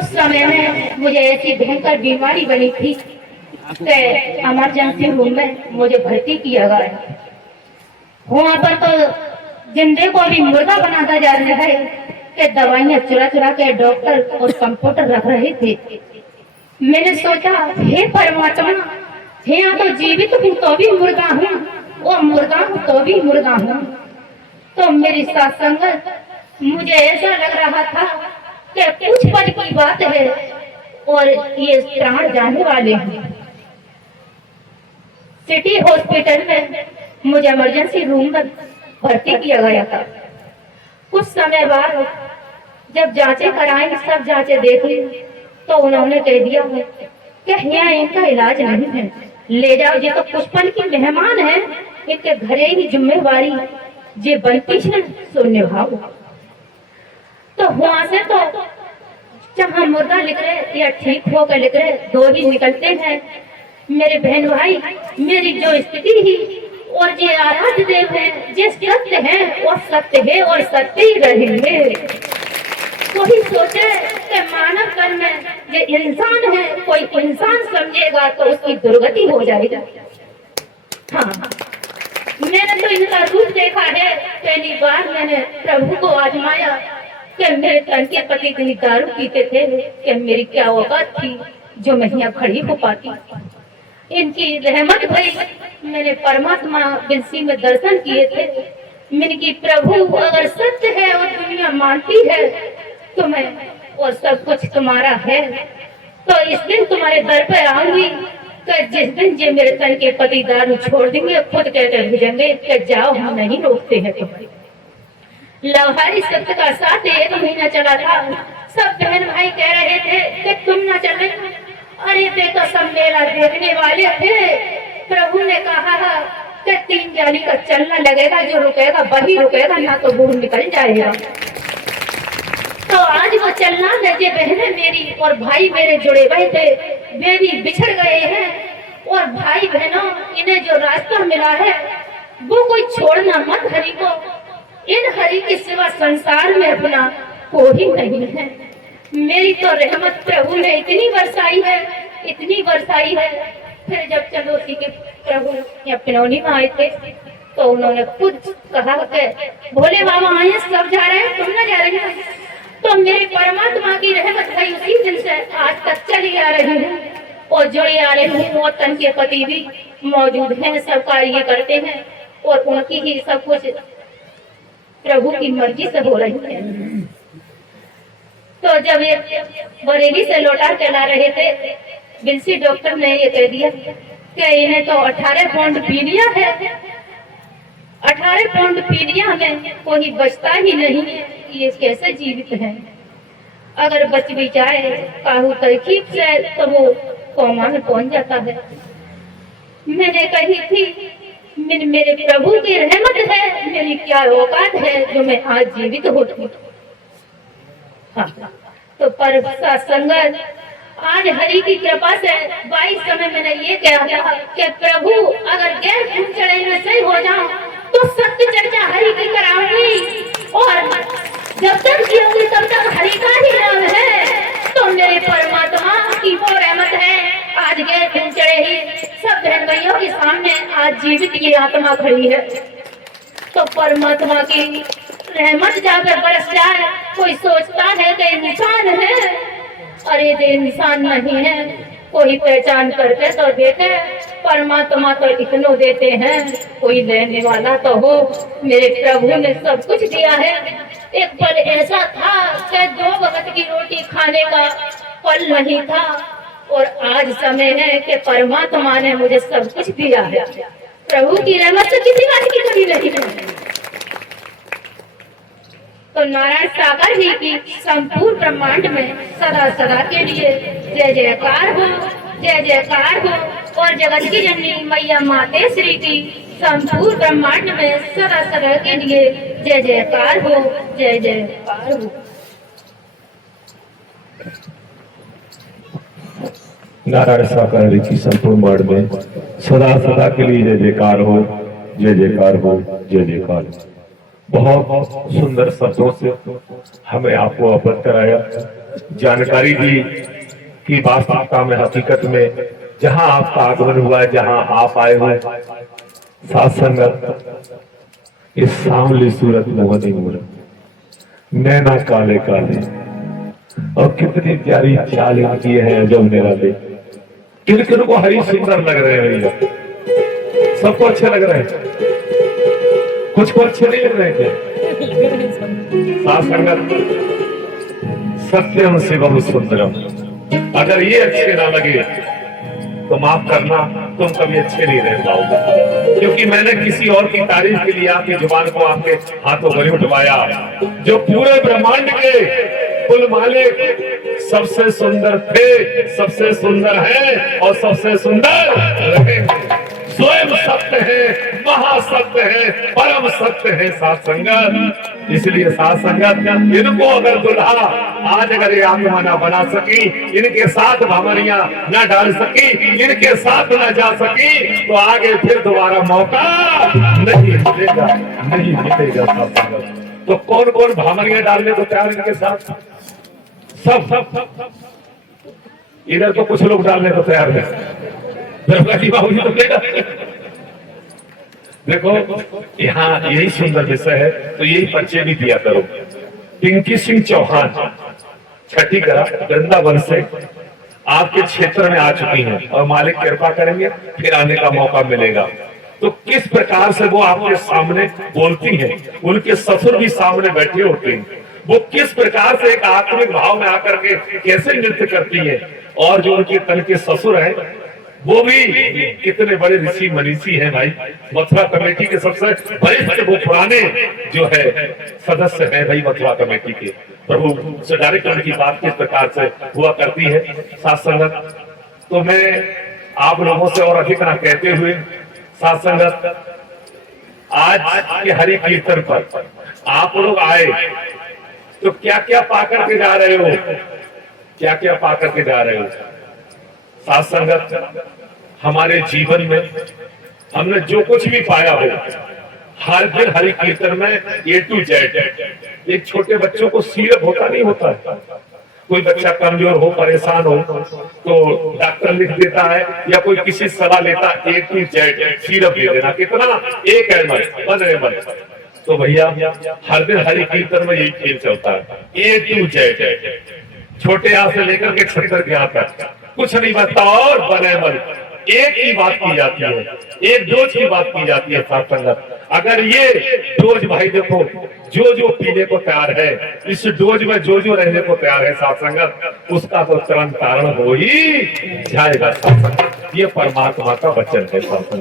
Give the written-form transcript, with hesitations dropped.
उस समय में मुझे ऐसी भयंकर बीमारी बनी थी कि इमरजेंसी रूम में मुझे भर्ती किया गया। वहाँ पर तो जिंदे को भी मुर्दा बनाता जा रहा है कि दवाइयाँ चुरा चुरा के डॉक्टर और कंप्यूटर रख रहे थे। मैंने सोचा, हे परमात्मा, यहाँ तो जीवित हूँ तो भी मुर्दा हूँ और मुर्दा हूँ तो भी मुर्दा हूँ। तो मेरी साथ संगत मुझे ऐसा लग रहा था कि कुछ पल की बात है और ये प्राण जाने वाले हैं। सिटी हॉस्पिटल में मुझे इमरजेंसी रूम में भर्ती किया गया था। कुछ समय बाद जब जांचें कराएं, सब जांचें देख ली तो उन्होंने कह दिया है कि यहाँ इनका इलाज नहीं है, ले जाओ, ये तो कुछ पल की मेहमान है, इनके घरे की जिम्मेवारी ये बनती है सो निभाओ। तो वहां से तो जहाँ मुर्दा लिख रहे या ठीक होकर लिख रहे, दो ही निकलते हैं। मेरे बहन भाई, मेरी जो स्थिति ही और ये आराध्य देव है, जे सत्य है वो सत्य है और सत्य ही रहेंगे। कोई सोचे कि मानव कर्म में ये इंसान है, कोई इंसान समझेगा तो उसकी दुर्गति हो जाएगी। हाँ, मैंने तो इनका रूप देखा है। पहली बार मैंने प्रभु को आजमाया कि मेरे तन के पति इतनी दारू पीते थे कि मेरी क्या औकात थी जो मैं यहाँ खड़ी हो पाती। इनकी रहमत भई, मैंने परमात्मा बिलसी में दर्शन किए थे। मैंने की, प्रभु अगर सत्य है और दुनिया मानती है तो मैं और सब कुछ तुम्हारा है, तो इस दिन तुम्हारे दर पर आऊंगी। तो जिस दिन जे मेरे तन के पति दारू छोड़ देंगे, खुद कहकर भेजेंगे कि जाओ, हम नहीं रोकते हैं तुम्हें। लवहारी सत्य का साथ 1 महीना चला था। सब बहन भाई कह रहे थे कि तुम ना चले। अरे देखो, सब मेला देखने वाले थे। प्रभु ने कहा कि 3 जाली का चलना लगेगा, जो रुकेगा वही रुकेगा, ना तो बूढ़ निकल जाएगा। तो आज वो चलना लगे, बहनें मेरी और भाई मेरे जुड़े हुए थे, वे भी बिछड़ गए हैं। और भाई बहनों, इन्हें जो रास्ता मिला है वो कोई छोड़ना मत हरि को। इन हरि के सिवा संसार में अपना कोई नहीं है। मेरी तो रहमत प्रभु ने इतनी बरसाई है, इतनी बरसाई है। फिर जब चंदौसी के प्रभु या पिनौनी में आए थे तो उन्होंने खुद कहा कि भोले बाबा आए, सब जा रहे हैं, तुम ना जा रही हो। तो मेरी परमात्मा की रहमत है, उसी दिन से आज तक चली आ रही है और जुड़ी आ रही हूँ। और तन के पति भी मौजूद हैं, सब कार्य करते हैं और उनकी ही सब कुछ प्रभु की मर्जी से हो रही है। तो जब ये बरेली से लौटा चला रहे थे, बिलसी डॉक्टर ने ये कह दिया कि इन्हें तो 18 पाउंड पी लिया है। 18 पाउंड पी लिया में कोई बचता ही नहीं है, ये कैसे जीवित है। अगर बच भी जाए काहू तरकीब से तो वो कोमा में पहुंच जाता है। मैंने कही थी, मेरे प्रभु की रहमत है, मेरी क्या औकात है जो मैं आज जीवित होती। हाँ, तो पर संगत आज हरि की कृपा से 22 समय मैंने ये कहा कि प्रभु अगर गैर चढ़ाई में सही हो जाऊं तो सत्य चर्चा हरि की कराऊंगी, और जब तक जीऊंगी तब तक हरि का ही नाम है। तो मेरे परमात्मा की वो रहमत है, आज गैर चढ़े ही सब बहन भाइयों के सामने आज जीवित ये आत्मा खड़ी है। तो परमात्मा की रहमत जाकर बरस जाए। कोई सोचता है कि इंसान है, अरे ये इंसान नहीं है, कोई पहचान करके तो देखे। परमात्मा तो इतनो देते हैं, कोई लेने वाला तो हो। मेरे प्रभु ने सब कुछ दिया है। एक पल ऐसा था कि 2 वक्त की रोटी खाने का पल नहीं था, और आज समय है कि परमात्मा ने मुझे सब कुछ दिया है। प्रभु की रहमत से किसी बात की कमी नहीं है। तो नारायण सागर जी की संपूर्ण ब्रह्मांड में सदा सदा के लिए जय जयकार हो, जय जयकार हो। और जगत की जननी मैया माते श्री की संपूर्ण ब्रह्मांड में सदा सदा के लिए जय जयकार हो, जय जयकार हो। नारायण साकार जी की संपूर्ण ब्रह्मांड में सदा सदा के लिए जय जयकार हो, जय जयकार हो, जय जयकार हो। बहुत सुंदर शब्दों से हमें आपको अवगत कराया। जानकारी दी कि वास्तविकता में, हकीकत में जहां आपका आगमन हुआ है, जहां आप आए हुए, साथ संगत इस सांवली सूरत मोहनी मूरत, नैना काले काले, और कितनी प्यारी चाल इनकी है अजब निराले। किन किन को हरी सुंदर लग रहे हैं भैया? सबको अच्छे लग रहे हैं, कुछ को अच्छे नहीं लग रहे थे। साथ संगत, सत्यम शिवम सुंदरम, अगर ये अच्छे ना लगे तो माफ करना, तुम कभी अच्छे नहीं रह पाओगे। क्योंकि मैंने किसी और की तारीफ के लिए आपकी जुबान को आपके हाथों में उठवाया। जो पूरे ब्रह्मांड के कुल मालिक सबसे सुंदर थे, सबसे सुंदर हैं और सबसे सुंदर रहेंगे। स्वयं सत्य है, महासत्य है, परम सत्य है साथ संगत। इसलिए साथ संगत, इनको अगर दुल्हा आज अगर ये आत्मा ना बना सकी, इनके साथ भावरियां ना डाल सकी, इनके साथ ना जा सकी, तो आगे फिर दोबारा मौका नहीं मिलेगा, नहीं मिलेगा साथ संगत। तो कौन कौन भावरियां डालने को तैयार इनके साथ? सब। इधर तो कुछ लोग डालने को तैयार है, बाबू तो देखो यहाँ यही सुंदर विषय है, तो यही परिचय भी दिया करो। पिंकी सिंह चौहान छठी ग्राम वृंदावन से आपके क्षेत्र में आ चुकी हैं और मालिक कृपा करेंगे फिर आने का मौका मिलेगा। तो किस प्रकार से वो आपके सामने बोलती हैं, उनके ससुर भी सामने बैठे होते हैं, वो किस प्रकार से एक आत्मिक भाव में आकर के कैसे नृत्य करती है, और जो उनके तन के ससुर हैं वो भी कितने बड़े ऋषि मनीषी हैं भाई। मथुरा कमेटी के सबसे वरिष्ठ वो पुराने जो है सदस्य हैं भाई मथुरा कमेटी के। प्रभु से डायरेक्ट उनकी बात किस प्रकार से हुआ करती है साथ संगत। तो मैं आप लोगों से और अधिक ना कहते हुए साथ संगत, आज के हरि कीर्तन पर आप लोग आए तो क्या क्या पाकर के जा रहे हो, क्या क्या पाकर के जा रहे हो साथ संगत। हमारे जीवन में हमने जो कुछ भी पाया हो, हर दिन हरि कीर्तन में A to Z। एक छोटे बच्चों को सीरप होता नहीं होता, कोई बच्चा कमजोर हो, परेशान हो तो डॉक्टर लिख देता है या कोई किसी सलाह लेता, A to Z सीरप दे देना, कितना 1 ml। तो भैया हर दिन हरि कीर्तन में यही खेल चलता है, A to Z, छोटे आ से लेकर के 76 के आ तक कुछ नहीं बनता। और बनेमल एक ही बात की जाती है, एक डोज की बात की जाती है साथ संगत। अगर ये डोज भाई देखो, जो पीने को तैयार है, इस डोज में जो रहने को तैयार है साथ संगत, उसका तो तुरंत कारण हो ही जाएगा साथ संगत। ये परमात्मा का वचन है साथ संगत।